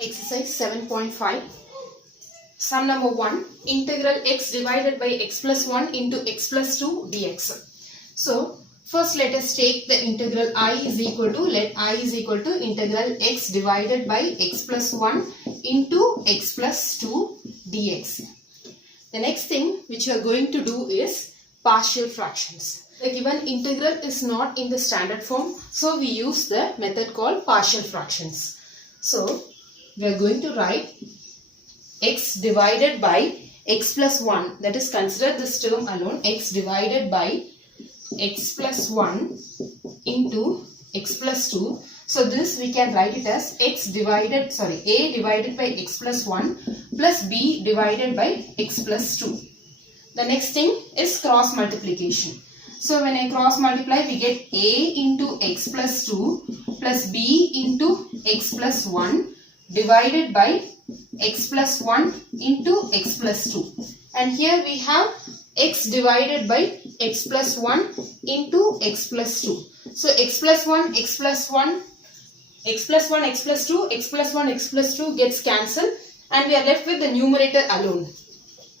Exercise 7.5. Sum number 1. Integral x divided by x plus 1 into x plus 2 dx. So, first let us take the integral I is equal to integral x divided by x plus 1 into x plus 2 dx. The next thing which you are going to do is partial fractions. The given integral is not in the standard form, so we use the method called partial fractions. So, we are going to write x divided by x plus 1, that is, consider this term alone, x divided by x plus 1 into x plus 2. So this we can write it as a divided by x plus 1 plus b divided by x plus 2. The next thing is cross multiplication. So when I cross multiply, we get a into x plus 2 plus b into x plus 1 divided by x plus 1 into x plus 2. And here we have x divided by x plus 1 into x plus 2. So x plus 1, x plus 1, x plus 1, x plus 2, x plus 1, x plus 2 gets cancelled and we are left with the numerator alone.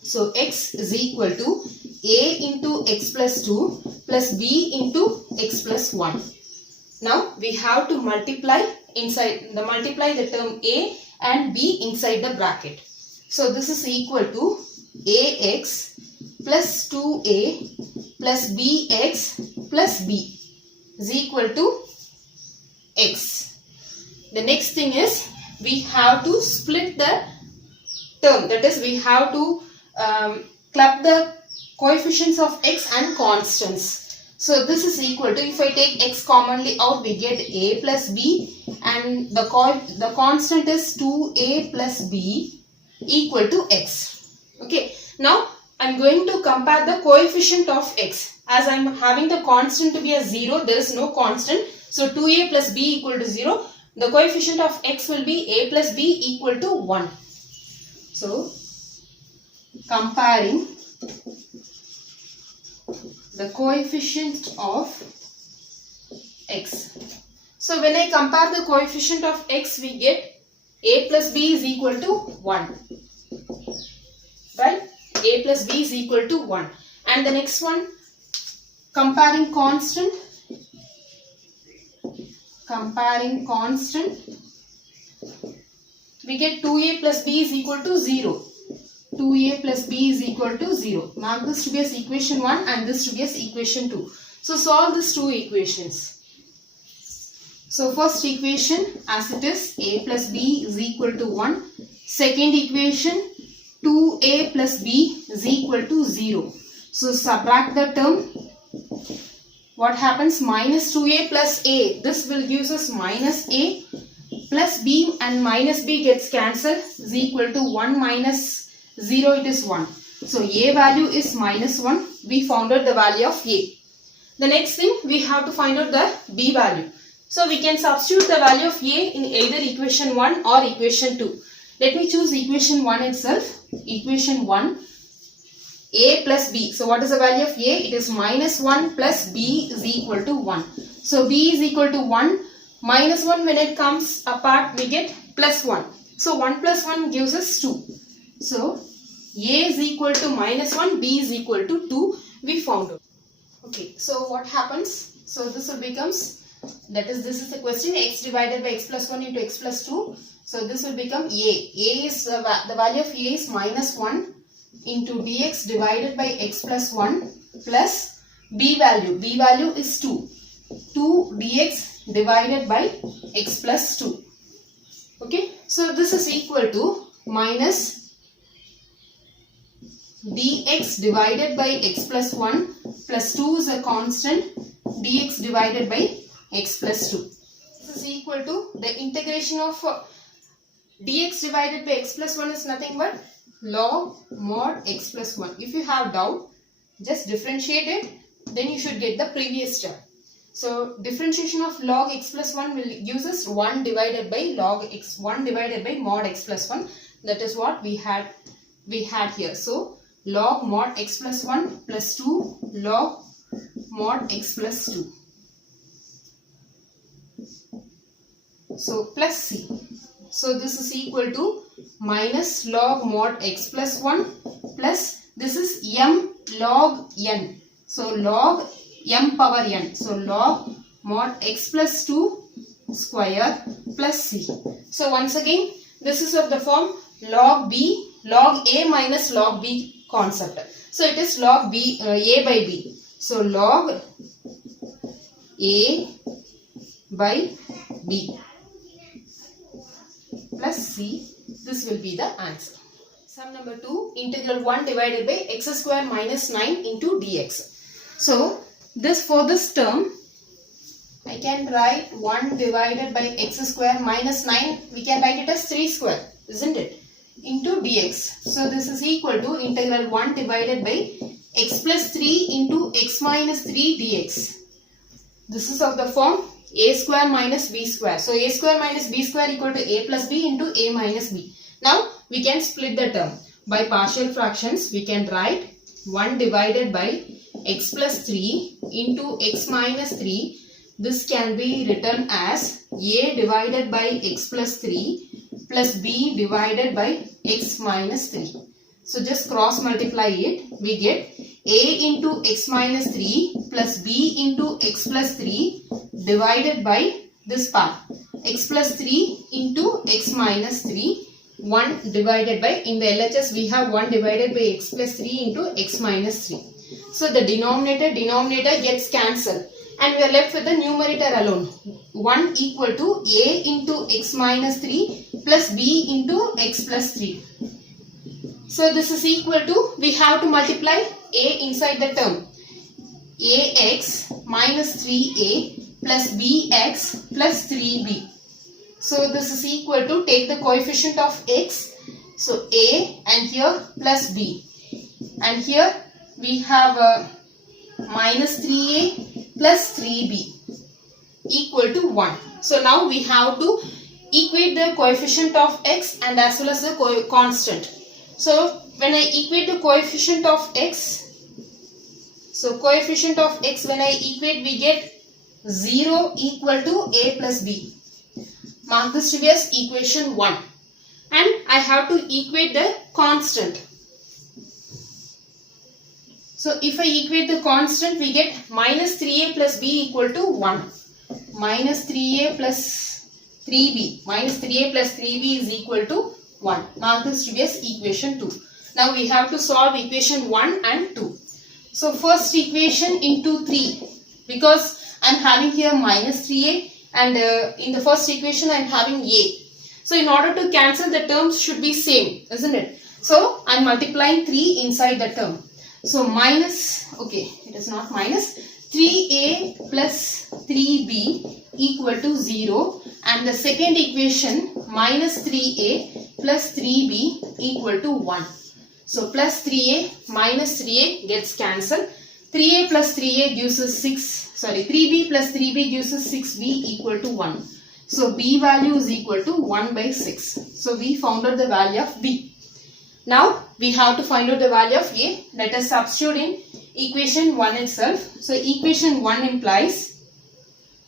So x is equal to a into x plus 2 plus b into x plus 1. Now we have to multiply the term a and b inside the bracket. So this is equal to ax plus 2a plus bx plus b is equal to x. The next thing is we have to split the term, that is, we have to club the coefficients of x and constants. So this is equal to, if I take x commonly out, we get a plus b and the constant is 2a plus b equal to x. Okay. Now I am going to compare the coefficient of x. As I am having the constant to be a 0, there is no constant. So 2a plus b equal to 0. The coefficient of x will be a plus b equal to 1. So comparing the coefficient of x. So when I compare the coefficient of x, we get a plus b is equal to 1. Right? A plus b is equal to 1. And the next one, comparing constant, we get 2a plus b is equal to 0. 2a plus b is equal to 0. Mark this to be as equation 1 and this to be as equation 2. So solve these two equations. So first equation as it is, a plus b is equal to 1. Second equation, 2a plus b is equal to 0. So subtract the term. What happens? Minus 2a plus a. This will give us minus a plus b, and minus b gets cancelled, is equal to 1 minus 0, it is 1. So a value is minus 1. We found out the value of a. The next thing, we have to find out the b value. So we can substitute the value of a in either equation 1 or equation 2. Let me choose equation 1 itself. Equation 1, a plus b. So what is the value of a? It is minus 1 plus b is equal to 1. So b is equal to 1. Minus 1, when it comes apart, we get plus 1. So 1 plus 1 gives us 2. So a is equal to minus 1, b is equal to 2. We found out. Okay, so what happens? So this will becomes, that is, this is the question, x divided by x plus 1 into x plus 2. So this will become a. A is the value of a is minus 1 into dx divided by x plus 1 plus b value. B value is 2. 2 dx divided by x plus 2. Okay, so this is equal to minus dx divided by x plus 1 plus 2 is a constant, dx divided by x plus 2. This is equal to the integration of dx divided by x plus 1 is nothing but log mod x plus 1. If you have doubt, just differentiate it, then you should get the previous term. So differentiation of log x plus 1 will give us 1 divided by log x, 1 divided by mod x plus 1. That is what we had here. So log mod x plus 1 plus 2 log mod x plus 2. So plus c. So this is equal to minus log mod x plus 1 plus this is m log n. So log m power n. So log mod x plus 2 square plus c. So once again this is of the form log b, log a minus log b concept. So it is log b, a by b. So log a by b plus c. This will be the answer. Sum number 2, integral 1 divided by x square minus 9 into dx. So this for this term I can write 1 divided by x square minus 9. We can write it as 3 square, isn't it? Into dx. So this is equal to integral 1 divided by x plus 3 into x minus 3 dx. This is of the form a square minus b square. So a square minus b square equal to a plus b into a minus b. Now we can split the term. By partial fractions we can write 1 divided by x plus 3 into x minus 3. This can be written as a divided by x plus 3 plus b divided by x minus 3. So just cross multiply it. We get a into x minus 3 plus b into x plus 3 divided by this part. X plus 3 into x minus 3. 1 divided by, in the LHS we have 1 divided by x plus 3 into x minus 3. So the denominator gets cancelled and we are left with the numerator alone. 1 equal to a into x minus 3 plus b into x plus 3. So this is equal to, we have to multiply a inside the term. ax minus 3a plus bx plus 3b. So this is equal to, take the coefficient of x. So a and here plus b. And here we have minus 3a plus 3b equal to 1. So now we have to equate the coefficient of x and as well as the constant. So when I equate the coefficient of x, so coefficient of x when I equate we get 0 equal to a plus b. Mark this to be as equation 1. And I have to equate the constant. So if I equate the constant we get minus 3a plus b equal to 1. Minus 3a plus 3b. Minus 3a plus 3b is equal to 1. Mark this to be as equation 2. Now we have to solve equation 1 and 2. So first equation into 3 because I am having here minus 3a and in the first equation I am having a. So in order to cancel the terms should be same, isn't it? So I am multiplying 3 inside the term. So minus, okay, it is not minus, 3a plus 3b equal to 0 and the second equation minus 3a plus 3b equal to 1. So plus 3a minus 3a gets cancelled. 3a plus 3a gives us 3b plus 3b gives us 6b equal to 1. So b value is equal to 1 by 6. So we found out the value of b. Now we have to find out the value of a. Let us substitute in equation 1 itself. So equation 1 implies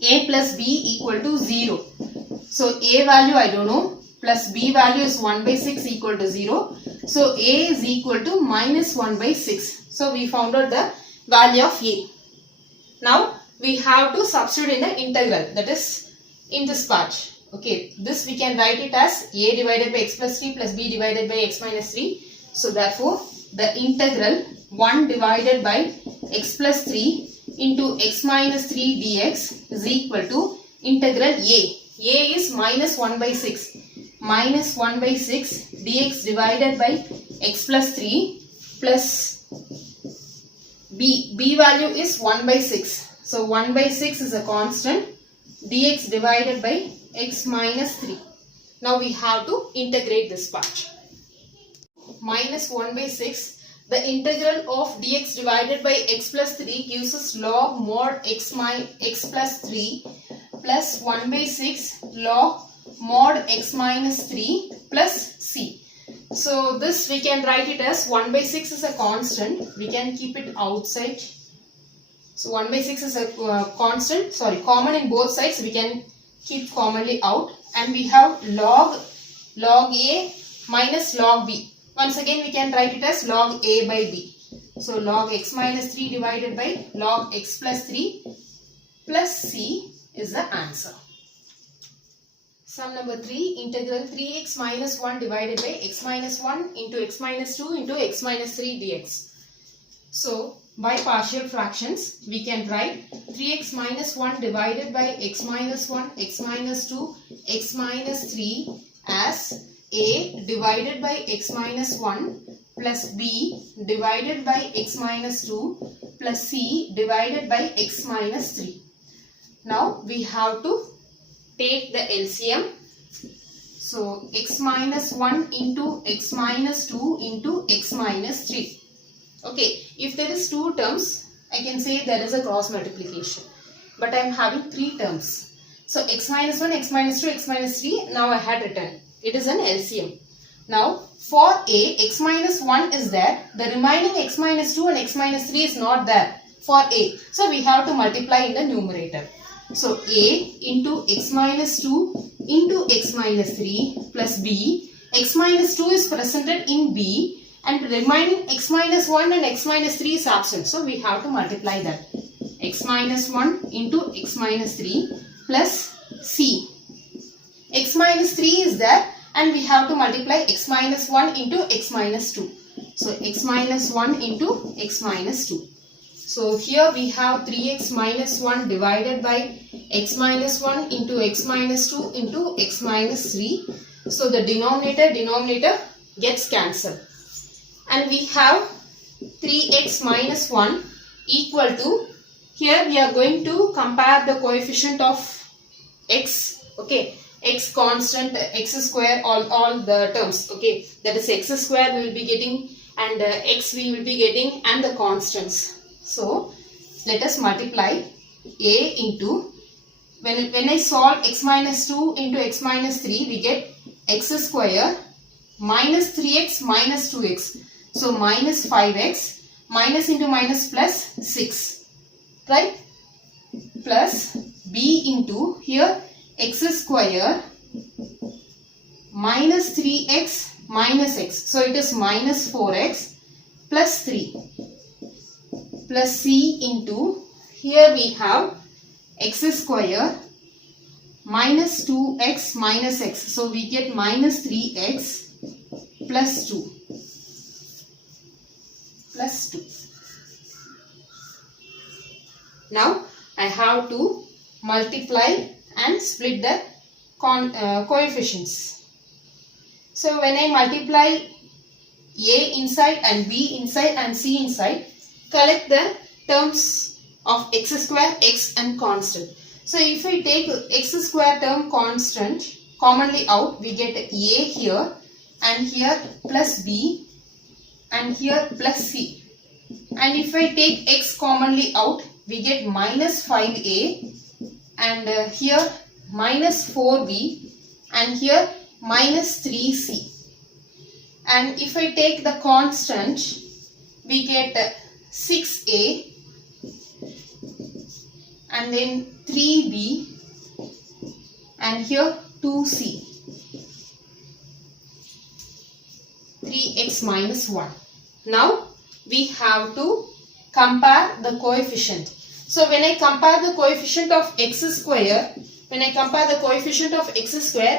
a plus b equal to 0. So a value I don't know, plus b value is 1 by 6 equal to 0. So a is equal to minus 1 by 6. So we found out the value of a. Now we have to substitute in the integral, that is in this part. Okay, this we can write it as a divided by x plus 3 plus b divided by x minus 3. So therefore the integral 1 divided by x plus 3 into x minus 3 dx is equal to integral a. A is minus 1 by 6. Minus 1 by 6 dx divided by x plus 3 plus b. B value is 1 by 6. So 1 by 6 is a constant. Dx divided by x minus 3. Now we have to integrate this part. Minus 1 by 6. The integral of dx divided by x plus 3 gives us log mod x plus 3 plus 1 by 6 log mod x minus 3 plus c. So this we can write it as 1 by 6 is a constant. We can keep it outside. So 1 by 6 is a constant, common in both sides. We can keep commonly out. And we have log log A minus log B. Once again we can write it as log A by B. So log x minus 3 divided by log x plus 3 plus C is the answer. Sum number 3, integral 3x minus 1 divided by x minus 1 into x minus 2 into x minus 3 dx. So by partial fractions we can write 3x minus 1 divided by x minus 1, x minus 2, x minus 3 as A divided by x minus 1 plus B divided by x minus 2 plus C divided by x minus 3. Now we have to take the LCM. So x minus 1 into x minus 2 into x minus 3. Okay, if there is 2 terms, I can say there is a cross multiplication. But I am having 3 terms. So x minus 1, x minus 2, x minus 3, now I had written. It is an LCM. Now for A, x minus 1 is there. The remaining x minus 2 and x minus 3 is not there for A. So we have to multiply in the numerator. So A into x minus 2 into x minus 3 plus B. X minus 2 is presented in B and remaining x minus 1 and x minus 3 is absent. So we have to multiply that. X minus 1 into x minus 3 plus C. X minus 3 is there and we have to multiply x minus 1 into x minus 2. So x minus 1 into x minus 2. So here we have 3x minus 1 divided by x minus 1 into x minus 2 into x minus 3. So the denominator gets cancelled. And we have 3x minus 1 equal to, here we are going to compare the coefficient of x, okay, x constant, x square, all the terms, okay, that is x square we will be getting and x we will be getting and the constants. So let us multiply A into, when I solve x minus 2 into x minus 3, we get x square minus 3x minus 2x. So minus 5x, minus into minus plus 6, right? Plus B into, here x square minus 3x minus x. So it is minus 4x plus 3 plus C into, here we have x square minus 2x minus x. So we get minus 3x plus 2 plus 2. Now I have to multiply and split the coefficients. So when I multiply A inside and B inside and C inside, collect the terms of x square, x and constant. So if I take x square term constant commonly out, we get A here and here plus B and here plus C. And if I take x commonly out, we get minus 5A and here minus 4B and here minus 3C. And if I take the constant, we get 6A and then 3B and here 2C. 3x minus 1. Now we have to compare the coefficient. So when I compare the coefficient of x square,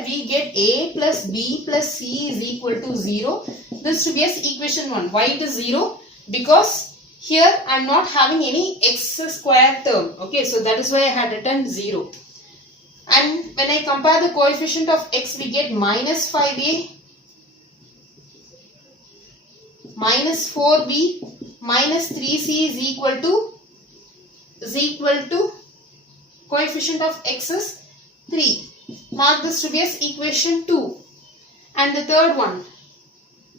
we get A plus B plus C is equal to 0. This to be as equation 1. Why it is 0? Because here I am not having any x square term. Okay, so that is why I had written 0. And when I compare the coefficient of x, we get minus 5A, minus 4B, minus 3C is equal to coefficient of x is 3. Mark this to be as equation 2. And the third one,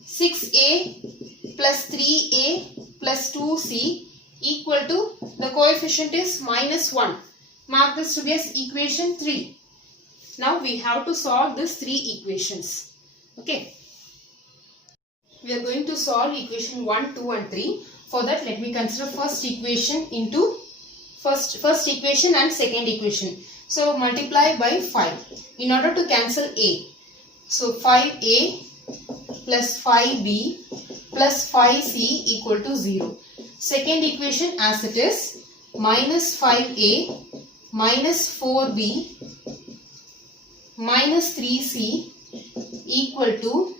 6A plus 3A plus 2C equal to, the coefficient is minus 1. Mark this to be as equation 3. Now we have to solve these 3 equations. Okay. We are going to solve equation 1, 2 and 3. For that, let me consider first equation into first equation and second equation. So multiply by 5 in order to cancel A. So 5a plus 5b plus 5c equal to 0. Second equation as it is, minus 5a minus 4b minus 3c equal to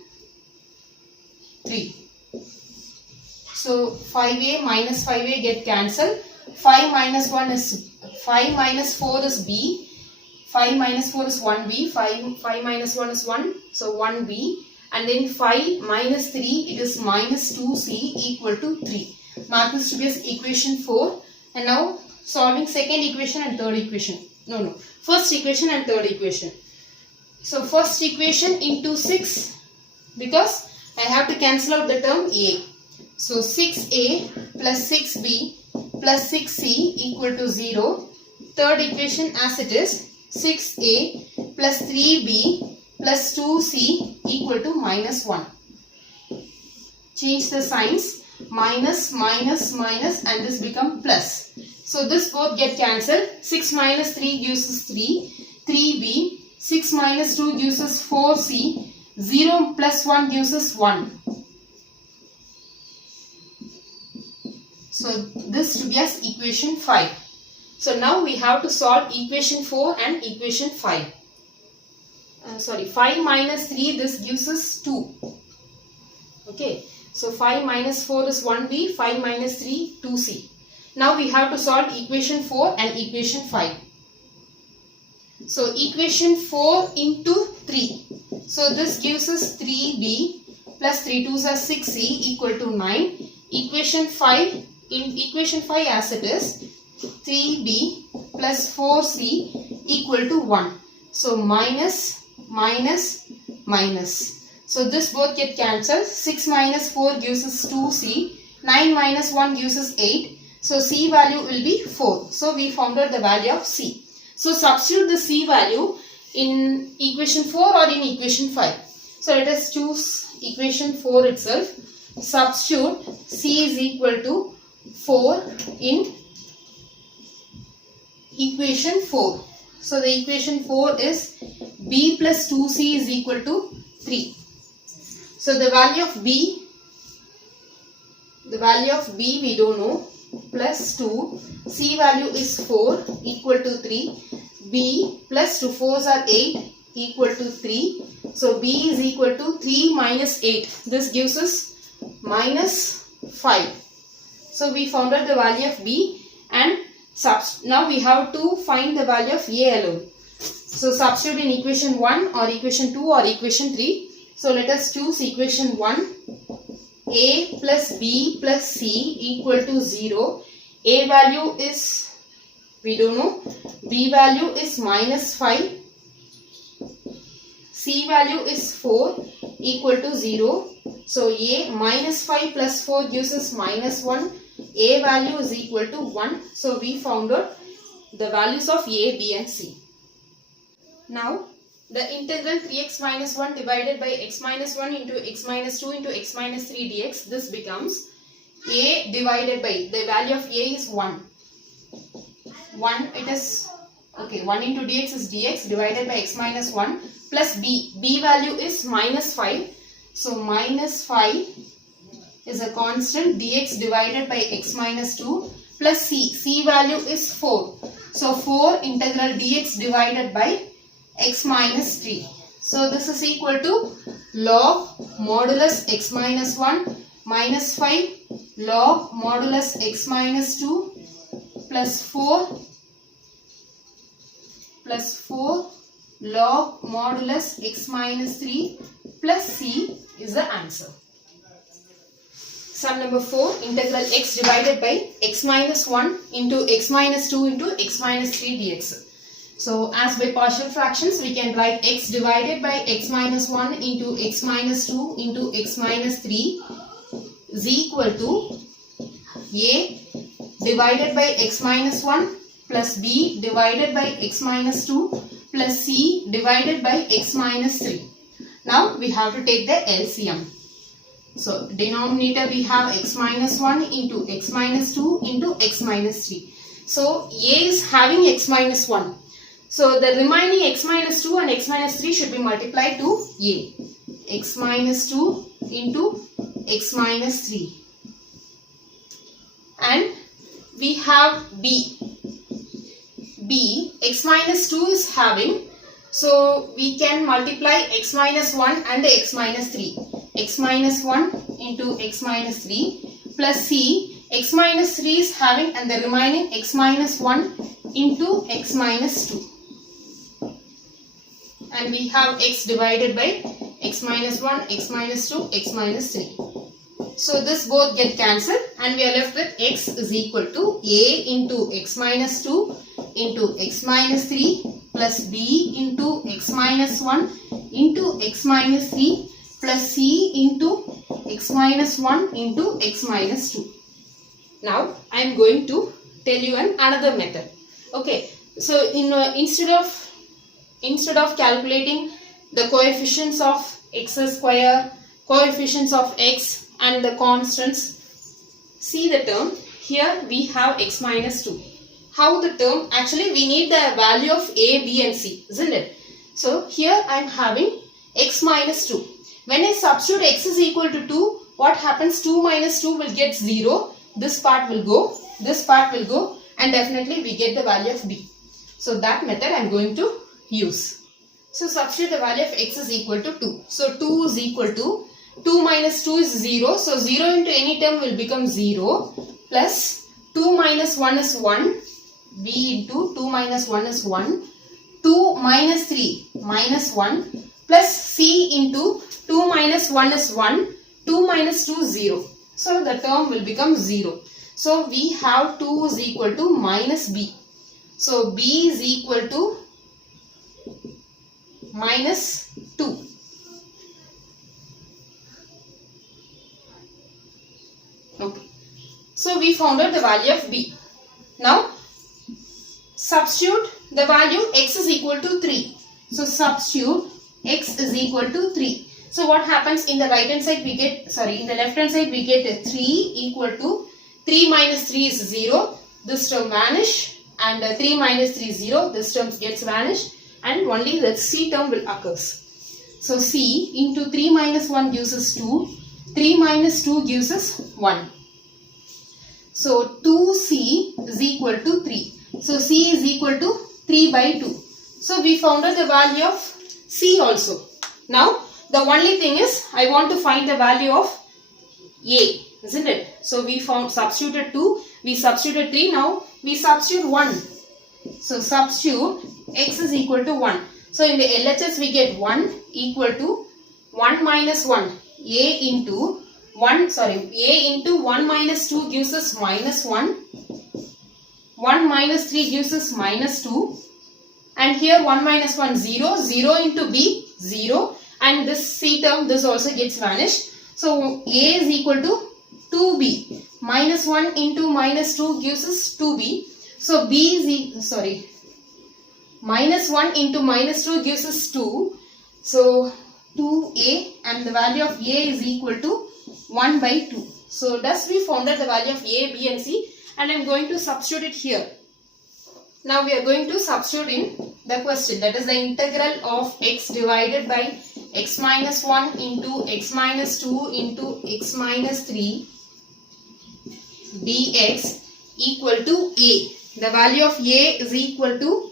3. So 5a minus 5a get cancelled. 5 minus 1 is 5 minus 4 is b. 5 minus 4 is 1b. 5 minus 1 is 1. So 1b. And then 5 minus 3 it is minus 2c equal to 3. Mark this to be as equation 4. And now solving second equation and third equation. First equation and third equation. So first equation into 6 because I have to cancel out the term a. So 6a plus 6b plus 6c equal to 0. Third equation as it is, 6a plus 3b plus 2c equal to minus 1. Change the signs, minus, minus, minus, and this become plus. So this both get cancelled. 6 minus 3 gives us 3, 3b. 6 minus 2 gives us 4c. 0 plus 1 gives us 1. So this to be as equation 5. So now we have to solve equation 4 and equation 5. 5 minus 3, this gives us 2. Okay. So 5 minus 4 is 1b, 5 minus 3, 2c. Now we have to solve equation 4 and equation 5. So equation 4 into 3. So this gives us 3b plus 3 2s are 6c equal to 9. Equation 5, in equation 5 as it is, 3b plus 4c equal to 1. So minus, minus, minus. So this both get cancelled. 6 minus 4 gives us 2c. 9 minus 1 gives us 8. So c value will be 4. So we found out the value of c. So substitute the c value in equation 4 or in equation 5. So let us choose equation 4 itself. Substitute c is equal to 4 in equation 4. So the equation 4 is b plus 2c is equal to 3. So the value of b we don't know, plus 2, c value is 4 equal to 3, b plus 2 4s are 8 equal to 3. So b is equal to 3 minus 8. This gives us minus 5. So we found out the value of b, and now we have to find the value of a alone. So substitute in equation 1 or equation 2 or equation 3. So let us choose equation 1. A plus b plus c equal to 0. A value is, we don't know. B value is minus 5. C value is 4 equal to 0. So a minus 5 plus 4 gives us minus 1. A value is equal to 1. So we found out the values of a, b and c. Now the integral 3x minus 1 divided by x minus 1 into x minus 2 into x minus 3 dx, this becomes a divided by, the value of a is 1. 1 it is, okay, 1 into dx is dx divided by x minus 1 plus b. B value is minus 5. So minus 5 is a constant, dx divided by x minus 2 plus c. C value is 4. So 4 integral dx divided by x minus 3. So this is equal to log modulus x minus 1 minus 5 log modulus x minus 2 plus 4 log modulus x minus 3 plus c is the answer. Sum number 4, integral x divided by x minus 1 into x minus 2 into x minus 3 dx. So as by partial fractions, we can write x divided by x minus 1 into x minus 2 into x minus 3 is equal to a divided by x minus 1 plus b divided by x minus 2 plus c divided by x minus 3. Now we have to take the LCM. So denominator we have x minus 1 into x minus 2 into x minus 3. So a is having x minus 1. So the remaining x minus 2 and x minus 3 should be multiplied to a. X minus 2 into x minus 3. And we have b. B, x minus 2 is having, so we can multiply x minus 1 and x minus 3. X minus 1 into x minus 3 plus c, x minus 3 is having and the remaining x minus 1 into x minus 2. And we have x divided by x minus 1, x minus 2, x minus 3. So this both get cancelled and we are left with x is equal to a into x minus 2 into x minus 3 plus b into x minus 1 into x minus 3 plus c into x minus 1 into x minus 2. Now I am going to tell you another method. Okay, so instead of calculating the coefficients of x square, coefficients of x and the constants, see the term here we have x minus 2. How the term, actually we need the value of a, b and c, isn't it? So here I am having x minus 2. When I substitute x is equal to 2, what happens? 2 minus 2 will get 0. This part will go, this part will go, and definitely we get the value of b. So that method I am going to use. So substitute the value of x is equal to 2. So 2 is equal to 2 minus 2 is 0. So 0 into any term will become 0 plus 2 minus 1 is 1. B into 2 minus 1 is 1. 2 minus 3 minus 1 plus c into 2 minus 1 is 1. 2 minus 2 is 0. So the term will become 0. So we have 2 is equal to minus b. So b is equal to minus 2. Okay. So we found out the value of b. Now substitute the value x is equal to 3. So substitute x is equal to 3. So what happens in the right hand side we get, in the left hand side we get 3 equal to 3 minus 3 is 0. This term vanish and 3 minus 3 is 0. This term gets vanished and only the c term will occurs. So c into 3 minus 1 gives us 2. 3 minus 2 gives us 1. So 2c is equal to 3. So c is equal to 3 by 2. So we found out the value of c also. Now the only thing is I want to find the value of a, isn't it? So we substituted 2, we substituted 3, now we substitute 1. So substitute x is equal to 1. So in the LHS we get 1 equal to 1 minus 1. A into 1 minus 2 gives us minus 1. 1 minus 3 gives us minus 2. And here 1 minus 1 0. 0 into b 0. And this c term, this also gets vanished. So a is equal to 2b. Minus 1 into minus 2 gives us 2b. So b is minus 1 into minus 2 gives us 2. So 2a, and the value of a is equal to 1 by 2. So thus we found out the value of a, b and c, and I am going to substitute it here. Now we are going to substitute in the question, that is the integral of x divided by x minus 1 into x minus 2 into x minus 3 dx equal to a. The value of a is equal to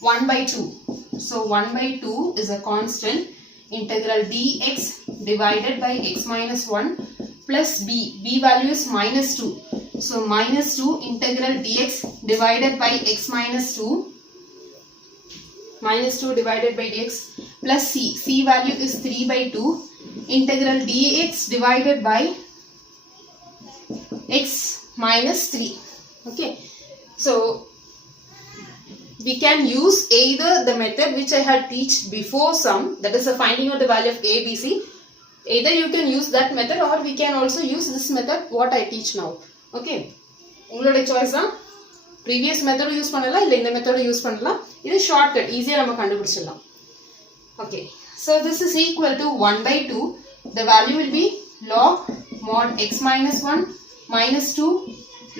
1 by 2. So 1 by 2 is a constant. Integral dx divided by x minus 1 plus b. B value is minus 2. So minus 2 integral dx divided by x minus 2. Minus 2 divided by dx plus c. C value is 3 by 2. Integral dx divided by x minus 3. Okay. So we can use either the method which I had teach before some, that is the finding out the value of a, b, c. Either you can use that method or we can also use this method what I teach now. Okay. உங்களுடைய choice தான். Previous method use பண்ணலாம் இல்ல இந்த method use பண்ணலாம். இது shortcut, easy நம்ம கண்டுபிடிச்சிடலாம். Okay. So this is equal to 1 by 2. The value will be log mod x minus 1 minus 2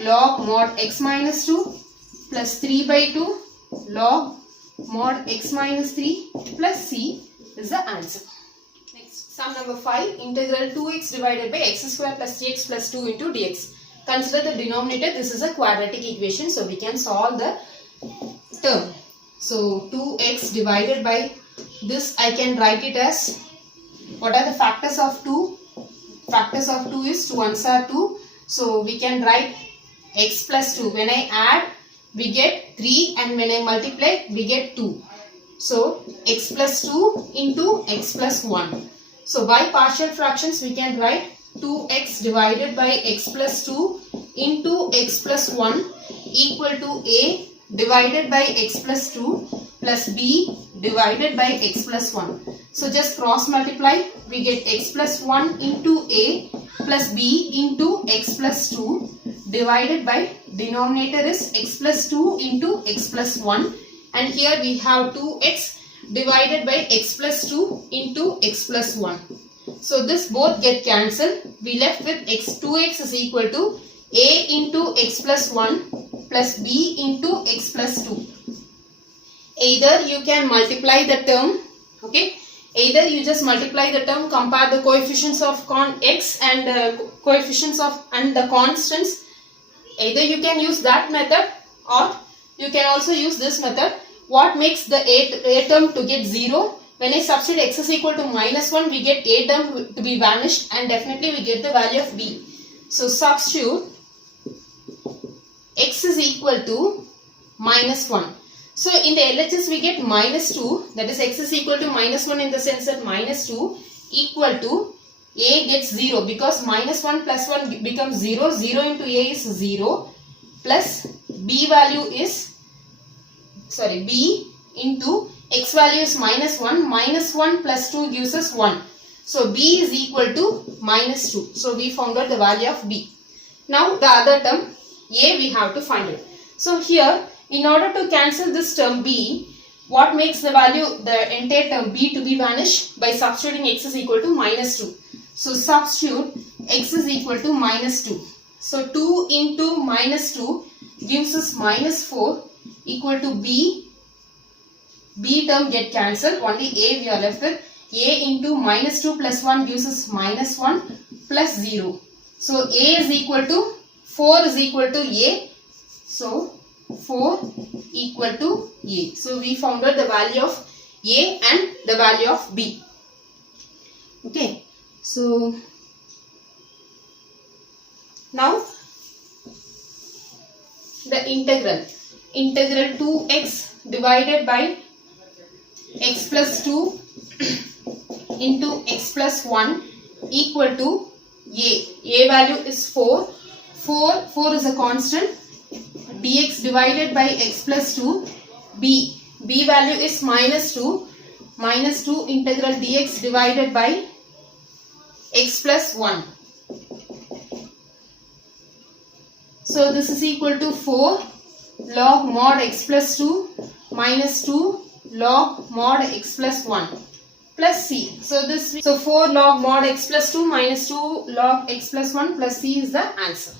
log mod x minus 2 plus 3 by 2 log mod x minus 3 plus c is the answer. Next, sum number 5, integral 2x divided by x square plus 3x plus 2 into dx. Consider the denominator. This is a quadratic equation, so we can solve the term. So 2x divided by this, I can write it as, what are the factors of 2? Factors of 2 is 2 ones are 2. So we can write x plus 2. When I add, we get 3, and when I multiply, we get 2. So x plus 2 into x plus 1. So by partial fractions, we can write 2x divided by x plus 2 into x plus 1 equal to a divided by x plus 2 plus b divided by x plus 1. So just cross multiply, we get x plus 1 into a plus b into x plus 2 divided by denominator is x plus 2 into x plus 1, and here we have 2x divided by x plus 2 into x plus 1. So this both get cancelled. We left with 2x is equal to a into x plus 1 plus b into x plus 2. Either you can multiply the term, okay? Either you just multiply the term, compare the coefficients of x and coefficients of and the constants. Either you can use that method or you can also use this method. What makes the a term to get 0? When I substitute x is equal to minus 1, we get a term to be vanished, and definitely we get the value of b. So substitute x is equal to minus 1. So in the LHS we get minus 2, that is x is equal to minus 1 in the sense that minus 2 equal to a gets 0, because minus 1 plus 1 becomes 0. 0 into a is 0 plus b value is, b into x value is minus 1. Minus 1 plus 2 gives us 1. So b is equal to minus 2. So we found out the value of b. Now the other term a we have to find it. So here, in order to cancel this term b, what makes the value, the entire term b to be vanished? By substituting x is equal to minus 2. So substitute x is equal to minus 2. So 2 into minus 2 gives us minus 4 equal to b. B term get cancelled, only a we are left with. A into minus 2 plus 1 gives us minus 1 plus 0. So a is equal to 4 is equal to a. So 4 equal to a. So we found out the value of a and the value of b. Okay. So now the integral 2x divided by x plus 2 into x plus 1 equal to a. A value is 4. 4 is a constant. Dx divided by x plus 2. B value is minus 2. Minus 2 integral dx divided by x plus 1. So this is equal to 4 log mod x plus 2 minus 2 log mod x plus 1 plus c. So 4 log mod x plus 2 minus 2 log x plus 1 plus c is the answer.